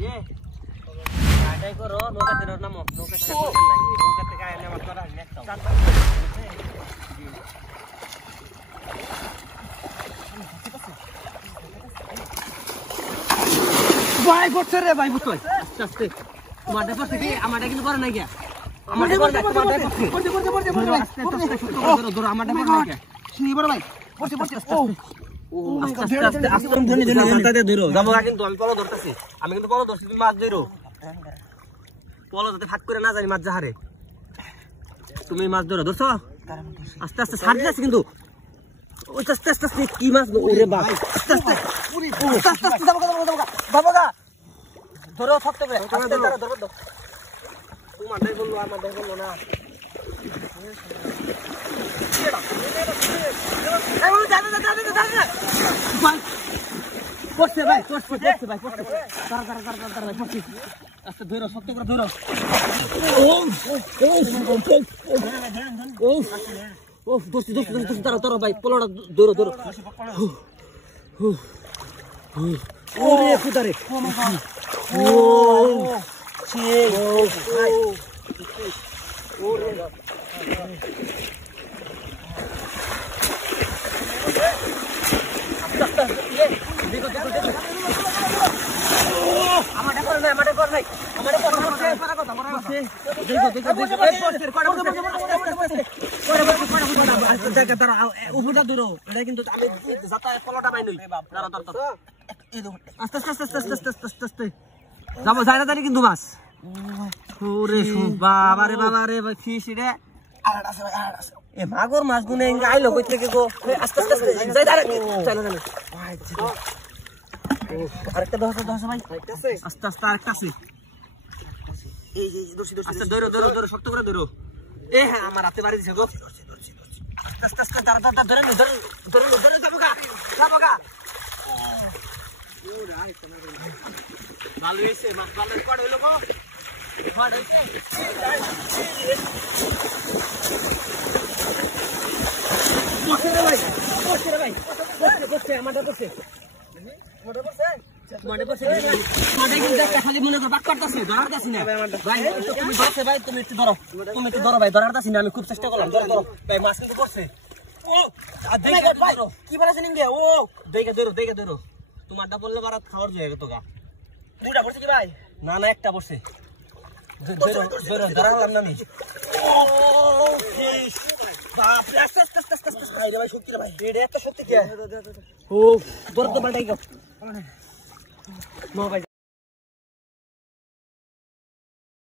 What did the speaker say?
ये गाड़ी को रो नौका तेरे नामो नौका से नौका ते काय ने मत करा नेक्स्ट ভাই করছে রে ভাই বুঝছই আস্তে আস্তে মাঠে পড়ছে কি আমারটা কিন্তু করে নাই কি আমারটা করে না মাঠে পড়ছে আস্তে আস্তে ধরো আমারটা করে নাই কি শুনি বড় ভাই পড়ছে ও আস্তে আস্তে আস্তে ধরে ধরে মাথাতে ধরো যাবো কিন্তু আমি পলো ধরতেছি আমি কিন্তু পলো ধরছি তুমি মাছ ধরো পলো যাতে ফাট করে না জানি মাছ জাহারে তুমি মাছ ধরছো আস্তে আস্তে ছাড় দিছ কিন্তু ওই আস্তে আস্তে কি মাছ ওরে বাপ আস্তে আস্তে যাবো গা ধরো শক্ত করে আস্তে ধরো ধরো তোমার দাই বললো আমার দাই বললো না পড়ছে ভাই পড়ছে ভাই পড়ছে তার ভাই পড়ছে আস্তে ধরো শক্ত করে ধরো ও দোস্তি ধরো ভাই পোলাটা ধরো ওরে ফুটারে ও ছি ওরে আমারটা করে নাই আমারটা করে নাই কথা বড় আছে দেখো দেখো তারা উপরটা দূর এটা কিন্তু আমি যাতা পলোটা পাই নই তারা তারা আস্তে আস্তে যাবো যাই না জানি কিন্তু মাছ ওরে বাবা রে ফিশ রে আড়াট আছে ভাই আড়াট আছে এ মাগুর মাছ গুনে ইঙ্গা আইলো কই থেকে গো আস্তে আস্তে যাই দাঁড়া চলো ভাই আরেকটা দশ ভাই আস্তে আস্তে আরেকটা আছে এই যে দর্শি আস্তে ধরো শক্ত করে ধরো এ হ্যাঁ আমার হাতে বাড়ি দিছে গো আস্তে আস্তে দাঁড়া ধরে যাবো গা ভালো হয়েছে মাছ ভালো কড় হইলো গো কড় হইছে বসে রে ভাই বসে আমারটা বসে মাঠে পড়ছে মাঠে কিন্তু খালি মনে করে বাক করতেছে ধরারতাছি না ভাই তুমি ধরছে ভাই তুমি একটু ধরো ভাই ধরারতাছি না আমি খুব চেষ্টা করলাম ধরো ভাই মাছ কিন্তু পড়ছে ও দেখে ভাই কি বলেছেন ইঙ্গে ও দেখে ধরো তোমারটা বললে বারাত খাওয়ার জয় তো গা দুইটা পড়ছে কি ভাই না একটা পড়ছে ধরো ধরালাম না আমি ও ফিশ বাপ রে আস্তে ভাই রে ভাই শক্তি রে ভাই এটা এত শক্তি কি ও ধরতে পারটাই গো নো ভাই